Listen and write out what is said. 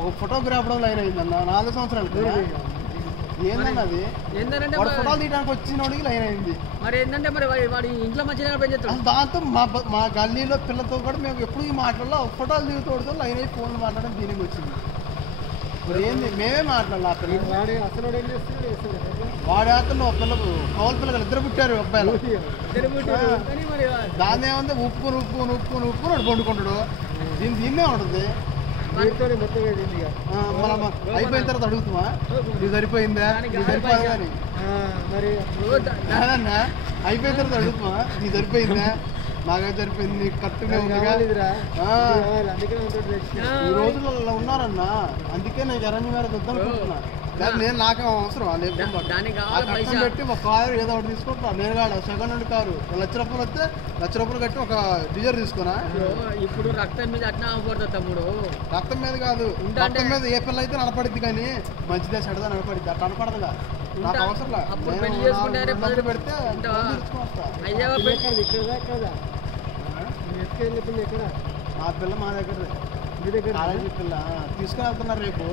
ఒక photographer line అయిందన్న 4 సంవత్సరాలు ఏందన్న అది ఏంటంటే ఫోటోలు తీయడానికి వచ్చినోడికి లైన్ అయింది. మరి ఏంటంటే మరి వాడి ఇంట్లో మంచిగా పనిచేస్తాడు. దాంతో మా గల్లీలో పిల్లతో కూడా మేము ఎప్పుడు ఈ మాటల్లో ఫోటోలు దిగుతోడుతో లైన్ అయ్యి ఫోన్లు మాట్లాడడం దీనికి వచ్చింది. మరి ఏంది మేమే మాట్లాడాలి. ఆ పిల్లలు వాడే అతను పిల్లలు కౌలు పిల్లలు ఇద్దరు పుట్టారు అబ్బాయిలు. దాన్ని ఏముంది ఉప్పు వాడు పండుకుంటాడు. దీన్నే ఉంటుంది. మనం అయిపోయిన తర్వాత అడుగుతామా ఇది సరిపోయిందా ఇది సరిపోదా అని కాదన్నా అయిపోయిన తర్వాత అడుగుతామా ఇది సరిపోయిందా నాకైతే సరిపోయింది నీకు కరెక్ట్గా ఉందిగా. ఈ రోజుల్లో ఉన్నారన్నా. అందుకే నేను అరణ్య మేర వద్దనుకుంటున్నా. నేను నాకేం అవసరం కష్టం పెట్టి ఒక కారు ఏదో ఒకటి తీసుకుంటున్నా. నేను కాదు సెకండ్ హ్యాండ్ కారు ₹1,00,000 వస్తే ₹1,00,000 కట్టి ఒక డీజర్ తీసుకున్నా. ఇప్పుడు రక్తం మీద అట్లా అవ్వకూడదు తమ్ముడు. రక్తం మీద కాదు రక్తం మీద ఏ పిల్ల అయితే నడపడిద్ది కానీ మంచిదే చెడదా నడపడిద్ది అట్లా నడపడదుగా. నాకు అవసరం పెడితే మా పిల్ల మా దగ్గర కాలేజీ పిల్ల తీసుకుని వెళ్తున్నారు రేపు.